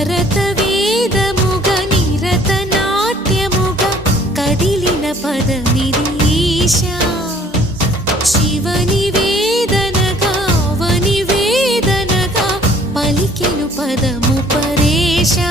భరత వేదముగ నిరత నాట్యముగ కదిలిన పదమిది ఈశా శివని వేదనగా అవని వేదనగా పలికెను పదము పరేశా